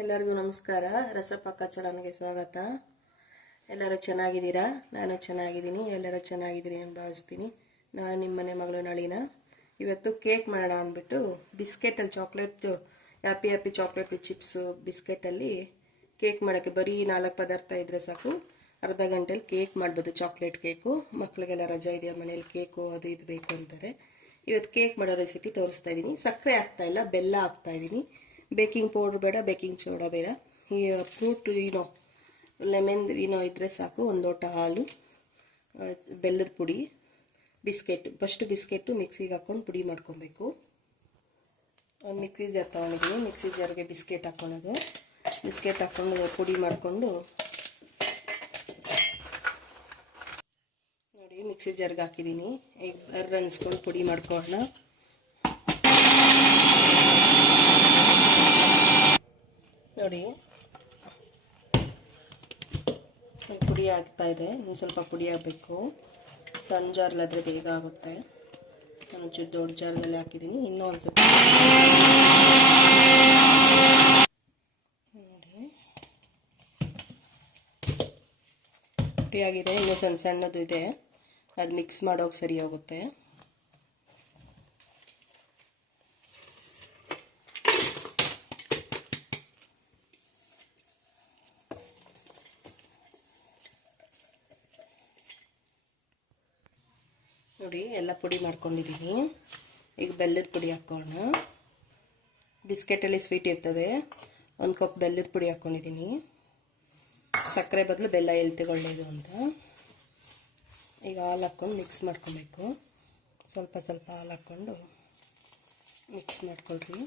ಎಲ್ಲರಿಗೂ ನಮಸ್ಕಾರ. ರಸಪಾಕ ಚಾನಲ್ಗೆ ಸ್ವಾಗತ. ಎಲ್ಲರೂ ಚೆನ್ನಾಗಿದ್ದೀರಾ? ನಾನು ಚೆನ್ನಾಗಿದ್ದೀನಿ. ಎಲ್ಲರೂ ಚೆನ್ನಾಗಿದ್ದೀರಿ ಅಂತ ಭಾವಿಸ್ತೀನಿ. ನಾನು ನಿಮ್ಮ ಮನೆ ಮಗಳು ನಳಿನ. ಇವತ್ತು ಕೇಕ್ ಮಾಡೋಣ ಅಂದ್ಬಿಟ್ಟು ಬಿಸ್ಕೆಟಲ್ಲಿ chocolate happy happy chocolate chips ಬಿಸ್ಕೆಟಲ್ಲಿ ಕೇಕ್ ಮಾಡೋಕ್ಕೆ ಬರೀ 4 ಪದಾರ್ಥ ಇದ್ದರೆ ಸಾಕು. ಅರ್ಧ ಗಂಟೆಲಿ ಕೇಕ್ ಮಾಡ್ಬೋದು. Chocolate cake. ಮಕ್ಕಳಿಗೆಲ್ಲ ರಜಾ ಇದೆಯಾ, ಮನೇಲಿ ಕೇಕು ಅದು ಇದು ಬೇಕು ಅಂತಾರೆ. ಇವತ್ತು ಕೇಕ್ ಮಾಡೋ ರೆಸಿಪಿ ತೋರಿಸ್ತಾ ಇದ್ದೀನಿ. ಸಕ್ಕರೆ ಹಾಕ್ತಾ ಇಲ್ಲ, ಬೆಲ್ಲ ಹಾಕ್ತಾ ಇದ್ದೀನಿ. ಬೇಕಿಂಗ್ ಪೌಡ್ರ್ ಬೇಡ, ಬೇಕಿಂಗ್ ಸೋಡಾ ಬೇಡ. ಈ ಫ್ರೂಟ್ ವೀನೋ, ಲೆಮನ್ ವೀನೋ ಇದ್ದರೆ ಸಾಕು. 1 ಲೋಟ ಹಾಲು, ಬೆಲ್ಲದ ಪುಡಿ, ಬಿಸ್ಕೆಟ್. ಫಸ್ಟ್ ಬಿಸ್ಕೆಟ್ಟು ಮಿಕ್ಸಿಗೆ ಹಾಕ್ಕೊಂಡು ಪುಡಿ ಮಾಡ್ಕೊಬೇಕು. ಒಂದು ಮಿಕ್ಸಿ ಜಾರ್ ತೊಗೊಂಡಿದ್ದೀನಿ. ಮಿಕ್ಸಿ ಜಾರ್ಗೆ ಬಿಸ್ಕೆಟ್ ಹಾಕ್ಕೊಳೋದು. ಬಿಸ್ಕೆಟ್ ಹಾಕ್ಕೊಂಡು ಪುಡಿ ಮಾಡಿಕೊಂಡು ನೋಡಿ ಮಿಕ್ಸಿ ಜಾರ್ಗೆ ಹಾಕಿದ್ದೀನಿ. ಈಗ ಬರ್ರ ಅನ್ಸ್ಕೊಂಡು ಪುಡಿ ಮಾಡ್ಕೊಳ್ಳೋಣ. ನೋಡಿ ಪುಡಿ ಆಗ್ತಾ ಇದೆ. ಇನ್ನು ಸ್ವಲ್ಪ ಪುಡಿ ಆಗಬೇಕು. ಸಣ್ಣ ಜಾರ್ಲಾದರೆ ಬೇಗ ಆಗುತ್ತೆ. ನಾನು ಒಂಚೂರು ದೊಡ್ಡ ಜಾರ್ದಲ್ಲಿ ಹಾಕಿದ್ದೀನಿ. ಇನ್ನೂ ಒಂದು ಸ್ವಲ್ಪ ನೋಡಿ ಪುಡಿ ಆಗಿದೆ. ಇನ್ನೂ ಸಣ್ಣ ಸಣ್ಣದು ಇದೆ, ಅದು ಮಿಕ್ಸ್ ಮಾಡೋಕೆ ಸರಿ ಹೋಗುತ್ತೆ. ನೋಡಿ ಎಲ್ಲ ಪುಡಿ ಮಾಡ್ಕೊಂಡಿದ್ದೀನಿ. ಈಗ ಬೆಲ್ಲದ ಪುಡಿ ಹಾಕೋಣ. ಬಿಸ್ಕೆಟಲ್ಲಿ ಸ್ವೀಟ್ ಇರ್ತದೆ. 1 ಕಪ್ ಬೆಲ್ಲದ ಪುಡಿ ಹಾಕ್ಕೊಂಡಿದ್ದೀನಿ. ಸಕ್ಕರೆ ಬದಲು ಬೆಲ್ಲ ಹೆಲ್ತಿಗೆ ಒಳ್ಳೆಯದು ಅಂತ. ಈಗ ಹಾಲು ಹಾಕ್ಕೊಂಡು ಮಿಕ್ಸ್ ಮಾಡ್ಕೊಬೇಕು. ಸ್ವಲ್ಪ ಸ್ವಲ್ಪ ಹಾಲು ಹಾಕ್ಕೊಂಡು ಮಿಕ್ಸ್ ಮಾಡ್ಕೊಳ್ರಿ.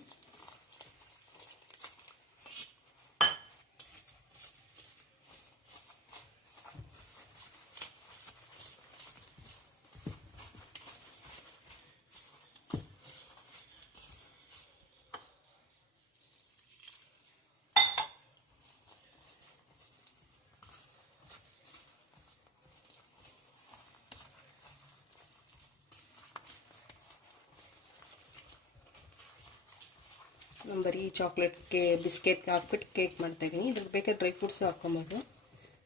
ಬರೀ ಚಾಕ್ಲೇಟ್ಗೆ ಬಿಸ್ಕೆಟ್ ಹಾಕ್ಬಿಟ್ಟು ಕೇಕ್ ಮಾಡ್ತಾಯಿದ್ದೀನಿ. ಇದ್ರಿಗೆ ಬೇಕಾದ್ರೆ ಡ್ರೈ ಫ್ರೂಟ್ಸು ಹಾಕ್ಕೊಬೋದು.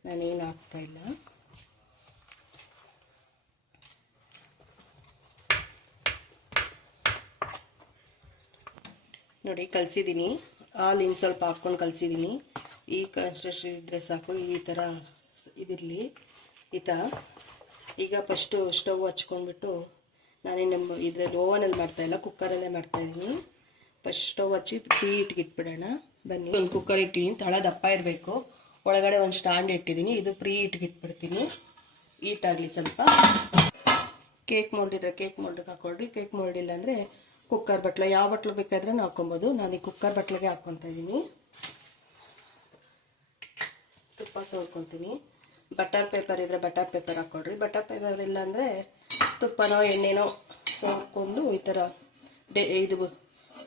ನಾನೇನು ಹಾಕ್ತಾಯಿಲ್ಲ. ನೋಡಿ ಕಲಸಿದ್ದೀನಿ. ಹಾಲು ಇನ್ನು ಸ್ವಲ್ಪ ಹಾಕ್ಕೊಂಡು ಕಲಸಿದ್ದೀನಿ. ಈ ಕನ್ಸಿಸ್ಟೆನ್ಸಿ ಇದ್ದರೆ ಸಾಕು. ಈ ಥರ ಇದಿರಲಿ ಈ ಥರ. ಈಗ ಫಸ್ಟು ಸ್ಟವ್ ಹಚ್ಕೊಂಡ್ಬಿಟ್ಟು ನಾನೇನು ಇದರಲ್ಲಿ ಓವನಲ್ಲಿ ಮಾಡ್ತಾಯಿಲ್ಲ, ಕುಕ್ಕರಲ್ಲೇ ಮಾಡ್ತಾಯಿದ್ದೀನಿ. ಫಸ್ಟ್ ಸ್ಟವ್ ಹಚ್ಚಿ ಪ್ರೀ ಹೀಟ್ಗೆ ಇಟ್ಬಿಡೋಣ. ಬನ್ನಿ, ಒಂದು ಕುಕ್ಕರ್ ಇಟ್ಟಿದ್ದೀನಿ. ತಳ ದಪ್ಪ ಇರಬೇಕು. ಒಳಗಡೆ ಒಂದು ಸ್ಟ್ಯಾಂಡ್ ಇಟ್ಟಿದ್ದೀನಿ. ಇದು ಪ್ರೀ ಹೀಟ್ಗೆ ಇಟ್ಬಿಡ್ತೀನಿ. ಹೀಟಾಗಲಿ ಸ್ವಲ್ಪ. ಕೇಕ್ ಮೋಲ್ಡ್ ಇದ್ದರೆ ಕೇಕ್ ಮೋಲ್ಡ್ಗೆ ಹಾಕ್ಕೊಳ್ರಿ. ಕೇಕ್ ಮೋಲ್ಡ್ ಇಲ್ಲ ಅಂದರೆ ಕುಕ್ಕರ್ ಬಟ್ಲ, ಯಾವ ಬಟ್ಲು ಬೇಕಾದ್ರೆ ಹಾಕ್ಕೊಬೋದು. ನಾನು ಈ ಕುಕ್ಕರ್ ಬಟ್ಲಿಗೆ ಹಾಕ್ಕೊತಾ ಇದ್ದೀನಿ. ತುಪ್ಪ ಸೋರ್ಕೊತೀನಿ. ಬಟರ್ ಪೇಪರ್ ಇದ್ದರೆ ಬಟರ್ ಪೇಪರ್ ಹಾಕ್ಕೊಳ್ರಿ. ಬಟರ್ ಪೇಪರ್ ಇಲ್ಲ ಅಂದರೆ ತುಪ್ಪನೋ ಎಣ್ಣೆನೋ ಸೋರ್ಕೊಂಡು ಈ ಥರ ಇದು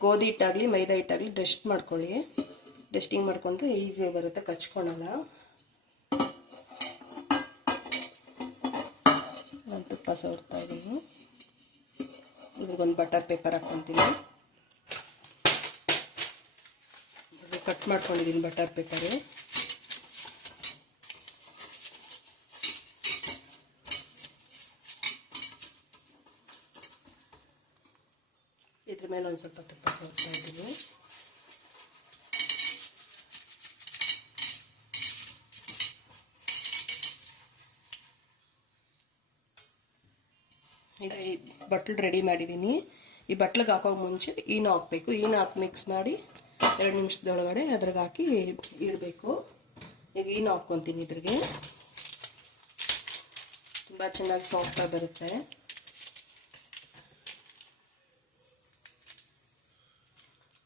ಗೋಧಿ ಹಿಟ್ಟಾಗಲಿ ಮೈದಾ ಹಿಟ್ಟಾಗಲಿ ಡಸ್ಟ್ ಮಾಡ್ಕೊಳ್ಳಿ. ಡಸ್ಟಿಂಗ್ ಮಾಡಿಕೊಂಡ್ರೆ ಈಸಿಯಾಗಿ ಬರುತ್ತೆ, ಕಚ್ಕೊಳಲ್ಲ. ನಾನು ತುಪ್ಪ ಸವರ್ತಾ ಇದ್ದೀನಿ. ಇದ್ರಿಗೊಂದು ಬಟರ್ ಪೇಪರ್ ಹಾಕ್ಕೊತೀನಿ. ಕಟ್ ಮಾಡ್ಕೊಂಡಿದ್ದೀನಿ ಬಟರ್ ಪೇಪರು. ಇದ್ರ ಮೇಲೆ ಒಂದು ಸ್ವಲ್ಪ ತುಪ್ಪ ಸವರ್ತಾ ಇದ್ದೀನಿ. ಈಗ ಈ ಬಟ್ಲು ರೆಡಿ ಮಾಡಿದ್ದೀನಿ. ಈ ಬಟ್ಲಿಗೆ ಹಾಕೋ ಮುಂಚೆ ಈನು ಹಾಕಬೇಕು. ಈನು ಹಾಕಿ ಮಿಕ್ಸ್ ಮಾಡಿ 2 ನಿಮಿಷದೊಳಗಡೆ ಅದ್ರಾಗ ಹಾಕಿ ಇಡಬೇಕು. ಈಗ ಈನು ಹಾಕ್ಕೊತೀನಿ. ಇದ್ರಿಗೆ ತುಂಬ ಚೆನ್ನಾಗಿ ಸಾಫ್ಟಾಗಿ ಬರುತ್ತೆ.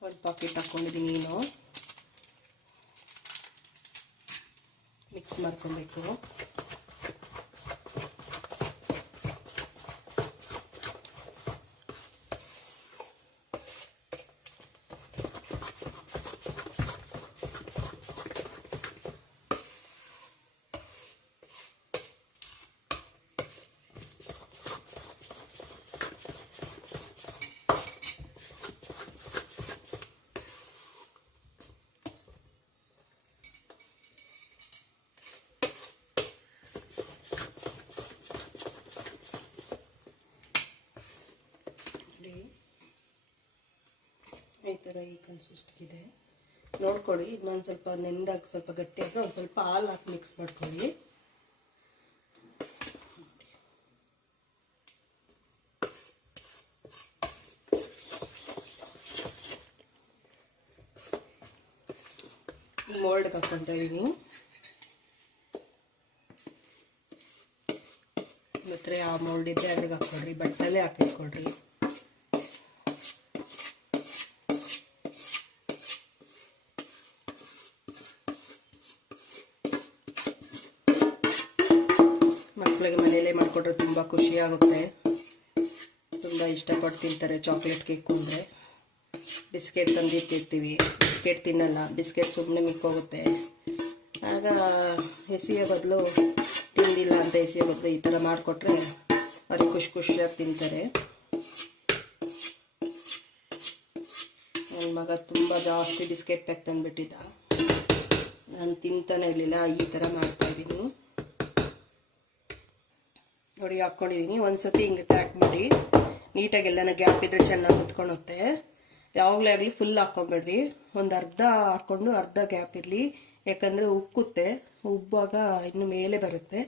ಒಂದು ಪಾಕೆಟ್ ಹಾಕ್ಕೊಂಡಿದ್ದೀನಿ. ನೀನು ಮಿಕ್ಸ್ ಮಾಡ್ಕೊಬೇಕು. ಥರ ಈ ಕನ್ಸಿಸ್ಟಿಗಿದೆ ನೋಡ್ಕೊಳ್ಳಿ. ಇನ್ನೊಂದು ಸ್ವಲ್ಪ ನೆಂದಾಗ ಸ್ವಲ್ಪ ಗಟ್ಟಿಯಾಗಿ ಒಂದು ಸ್ವಲ್ಪ ಹಾಲು ಹಾಕಿ ಮಿಕ್ಸ್ ಮಾಡ್ಕೊಳ್ಳಿ. ಮೋಲ್ಡ್ಗೆ ಹಾಕ್ಕೊತಾ ಇದ್ದೀನಿ. ಮತ್ತೆ ಆ ಮೋಲ್ಡ್ ಇದ್ದರೆ ಅದ್ರಿಗೆ ಹಾಕ್ಕೊಡ್ರಿ, ಬಟ್ಟಲೇ ಹಾಕಿಟ್ಕೊಡ್ರಿ. ಮಕ್ಕಳಿಗೆ ಮನೆಯಲ್ಲೇ ಮಾಡಿಕೊಟ್ರೆ ತುಂಬ ಖುಷಿಯಾಗುತ್ತೆ, ತುಂಬ ಇಷ್ಟಪಟ್ಟು ತಿಂತಾರೆ. ಚಾಕ್ಲೇಟ್ ಕೇಕ್ ಅಂದರೆ ಬಿಸ್ಕೆಟ್ ತಂದಿಟ್ಟಿರ್ತೀವಿ, ಬಿಸ್ಕೆಟ್ ತಿನ್ನಲ್ಲ, ಬಿಸ್ಕೆಟ್ ಸುಮ್ಮನೆ ಮಿಕ್ಕೋಗುತ್ತೆ. ಆಗ ಎಸೆಯೋ ಬದಲು ತಿಂದಿಲ್ಲ ಅಂತ ಎಸೆಯೋ ಬದಲು ಈ ಥರ ಮಾಡಿಕೊಟ್ರೆ ಅವ್ರಿಗೆ ಖುಷಿಯಾಗಿ ತಿಂತಾರೆ. ನನ್ನ ಮಗ ತುಂಬ ಜಾಸ್ತಿ ಬಿಸ್ಕೆಟ್ ಪ್ಯಾಕ್ ತಂದುಬಿಟ್ಟಿದ್ದ, ನಾನು ತಿಂತಾನೆ ಇರಲಿಲ್ಲ. ಈ ಥರ ಮಾಡ್ತಾಯಿದ್ದೀನಿ ನೋಡಿ. ಹಾಕ್ಕೊಂಡಿದ್ದೀನಿ. ಒಂದು ಸತಿ ಹಿಂಗೆ ಪ್ಯಾಕ್ ಮಾಡಿ ನೀಟಾಗಿ ಎಲ್ಲನ ಗ್ಯಾಪ್ ಇದ್ದರೆ ಚೆನ್ನಾಗಿ ಕುತ್ಕೊಳುತ್ತೆ. ಯಾವಾಗಲೇ ಆಗಲಿ ಫುಲ್ ಹಾಕ್ಕೊಂಬೇಡ್ರಿ, ಒಂದು ಅರ್ಧ ಹಾಕ್ಕೊಂಡು ಅರ್ಧ ಗ್ಯಾಪ್ ಇರಲಿ. ಯಾಕಂದರೆ ಉಕ್ಕುತ್ತೆ, ಉಬ್ಬಾಗ ಇನ್ನು ಮೇಲೆ ಬರುತ್ತೆ.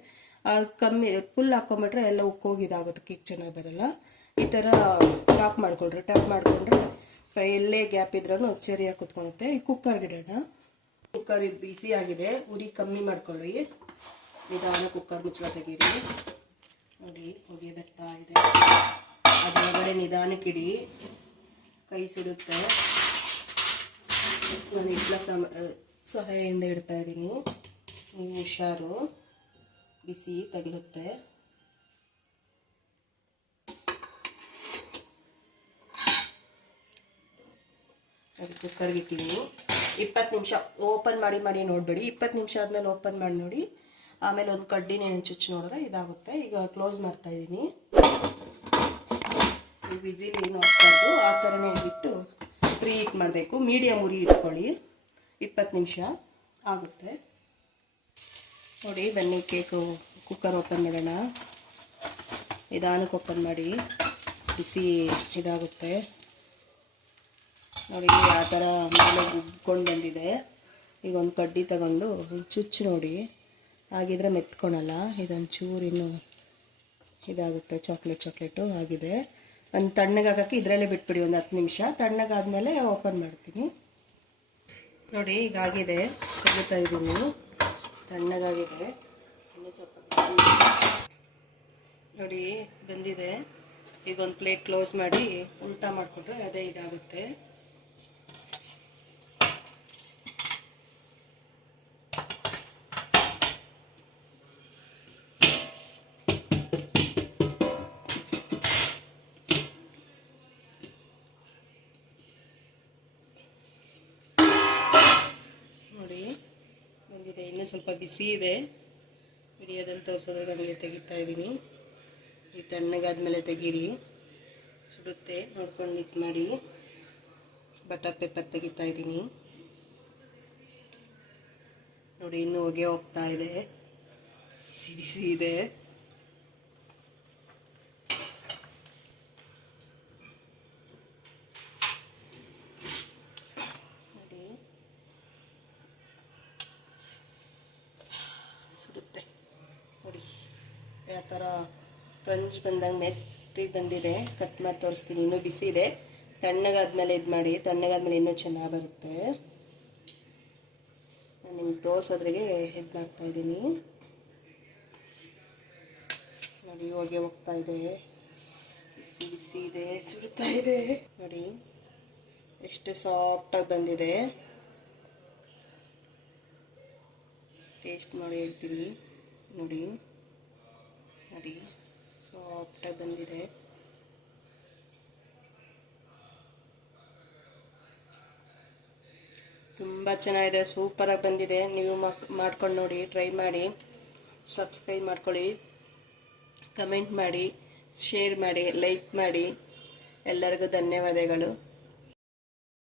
ಕಮ್ಮಿ ಫುಲ್ ಹಾಕ್ಕೊಂಬಿಟ್ರೆ ಎಲ್ಲ ಉಕ್ಕೋಗಿದಾಗುತ್ತೆ, ಕೇಕ್ ಚೆನ್ನಾಗಿ ಬರಲ್ಲ. ಈ ಥರ ಟಾಪ್ ಮಾಡ್ಕೊಳ್ರಿ. ಟಾಪ್ ಮಾಡಿಕೊಂಡ್ರೆ ಎಲ್ಲೇ ಗ್ಯಾಪ್ ಇದ್ರೂ ಸರಿಯಾಗಿ ಕುತ್ಕೊಳುತ್ತೆ. ಈ ಕುಕ್ಕರ್ಗೆ ಇಡೋಣ. ಕುಕ್ಕರ್ ಬಿಸಿ ಆಗಿದೆ, ಉರಿ ಕಮ್ಮಿ ಮಾಡ್ಕೊಳ್ಳಿ. ನಿಧಾನ ಕುಕ್ಕರ್ ಮುಚ್ಚಳ ತೆಗೀರಿ. ನೋಡಿ ಹೊಗೆ ಬರ್ತಾ ಇದೆ. ಅದರೊಳಗಡೆ ನಿಧಾನಕ್ಕಿಡಿ, ಕೈ ಸುಡುತ್ತೆ. ನಾನು ಇಡ್ಲ ಸಹಾಯದಿಂದ ಇಡ್ತಾ ಇದ್ದೀನಿ, ನೀವು ಹುಷಾರು, ಬಿಸಿ ತಗಲುತ್ತೆ. ಅದು ಕುಕ್ಕರ್ಗೆ ಇಟ್ಟಿದ್ದೀನಿ. 20 ನಿಮಿಷ ಓಪನ್ ಮಾಡಿ ನೋಡಬೇಡಿ. 20 ನಿಮಿಷ ಆದಮೇಲೆ ಓಪನ್ ಮಾಡಿ ನೋಡಿ. ಆಮೇಲೆ ಒಂದು ಕಡ್ಡಿನೇನು ಚುಚ್ಚಿ ನೋಡಿದ್ರೆ ಇದಾಗುತ್ತೆ. ಈಗ ಕ್ಲೋಸ್ ಮಾಡ್ತಾ ಇದ್ದೀನಿ. ವಿಸಿಲ್ ಏನು ಹಾಕ್ಬಾರ್ದು, ಆ ಥರನೇ ಇಟ್ಟು ಪ್ರೀ ಹೀಟ್ ಮಾಡಬೇಕು. ಮೀಡಿಯಮ್ ಉರಿ ಇಟ್ಕೊಳ್ಳಿ. 20 ನಿಮಿಷ ಆಗುತ್ತೆ ನೋಡಿ. ಬನ್ನಿ ಕೇಕು ಕುಕ್ಕರ್ ಓಪನ್ ಮಾಡೋಣ. ನಿಧಾನಕ್ಕೆ ಓಪನ್ ಮಾಡಿ, ಬಿಸಿ ಇದಾಗುತ್ತೆ ನೋಡಿ. ಆ ಥರ ಮೇಲೆ ಉಬ್ಕೊಂಡು ಬಂದಿದೆ. ಈಗ ಒಂದು ಕಡ್ಡಿ ತಗೊಂಡು ಚುಚ್ಚಿ ನೋಡಿ, ಹಾಗಿದ್ರೆ ಮೆತ್ಕೊಳಲ್ಲ. ಇದೊಂದು ಚೂರು ಇನ್ನೂ ಇದಾಗುತ್ತೆ, ಚಾಕ್ಲೇಟು ಆಗಿದೆ. ಒಂದು ತಣ್ಣಗೆ ಹಾಕಕ್ಕೆ ಇದರಲ್ಲೇ ಬಿಟ್ಬಿಡಿ ಒಂದು 10 ನಿಮಿಷ. ತಣ್ಣಗಾದ್ಮೇಲೆ ಓಪನ್ ಮಾಡ್ತೀನಿ ನೋಡಿ. ಈಗಾಗಿದೆ, ತೆಗಿತಾ ಇದ್ದೀನಿ. ತಣ್ಣಗಾಗಿದೆ, ಇನ್ನೂ ಸ್ವಲ್ಪ ನೋಡಿ ಬಂದಿದೆ. ಈಗ ಒಂದು ಪ್ಲೇಟ್ ಕ್ಲೋಸ್ ಮಾಡಿ ಉಲ್ಟಾ ಮಾಡಿಕೊಂಡ್ರೆ ಅದೇ ಇದಾಗುತ್ತೆ. ಬಂದಿದೆ, ಇನ್ನೂ ಸ್ವಲ್ಪ ಬಿಸಿ ಇದೆ. ಹಿಡಿಯೋದನ್ನು ತೋರಿಸೋದ್ರಾಗ ನಮಗೆ ತೆಗಿತಾ ಇದ್ದೀನಿ. ಈ ತಣ್ಣಗಾದ್ಮೇಲೆ ತೆಗೀರಿ, ಸುಡುತ್ತೆ ನೋಡ್ಕೊಂಡು ನಿಟ್ ಮಾಡಿ. ಬಟರ್ ಪೇಪರ್ ತೆಗಿತಾ ಇದ್ದೀನಿ ನೋಡಿ. ಇನ್ನೂ ಹೊಗೆ ಹೋಗ್ತಾ ಇದೆ, ಬಿಸಿ ಬಿಸಿ ಇದೆ. ಸುಡುತ್ತೆ ನೋಡಿ. ಯಾವ ಥರ ಕ್ರಂಚ್ ಬಂದಂಗೆ ಮೆತ್ತಿಗೆ ಬಂದಿದೆ. ಕಟ್ ಮಾಡಿ ತೋರಿಸ್ತೀನಿ. ಇನ್ನೂ ಬಿಸಿ ಇದೆ. ತಣ್ಣಗಾದ್ಮೇಲೆ ಇದು ಮಾಡಿ, ತಣ್ಣಗಾದ್ಮೇಲೆ ಇನ್ನೂ ಚೆನ್ನಾಗಿ ಬರುತ್ತೆ. ನಾನು ನಿಮ್ಗೆ ತೋರಿಸೋದ್ರಿಗೆ ಇದು ಮಾಡ್ತಾ ಇದ್ದೀನಿ ನೋಡಿ. ಹೊಗೆ ಹೋಗ್ತಾ ಇದೆ, ಬಿಸಿ ಬಿಸಿ ಇದೆ, ಸುಡ್ತಾ ಇದೆ ನೋಡಿ. ಎಷ್ಟು ಸಾಫ್ಟಾಗಿ ಬಂದಿದೆ. ಟೇಸ್ಟ್ ಮಾಡಿ ಹೇಳ್ತೀನಿ ನೋಡಿ. ನೋಡಿ ಸಾಫ್ಟಾಗಿ ಬಂದಿದೆ. ತುಂಬ ಚೆನ್ನಾಗಿದೆ, ಸೂಪರಾಗಿ ಬಂದಿದೆ. ನೀವು ಮಾಡ್ಕೊಂಡು ನೋಡಿ, ಟ್ರೈ ಮಾಡಿ. ಸಬ್ಸ್ಕ್ರೈಬ್ ಮಾಡ್ಕೊಳ್ಳಿ, ಕಮೆಂಟ್ ಮಾಡಿ, ಶೇರ್ ಮಾಡಿ, ಲೈಕ್ ಮಾಡಿ. ಎಲ್ಲರಿಗೂ ಧನ್ಯವಾದಗಳು.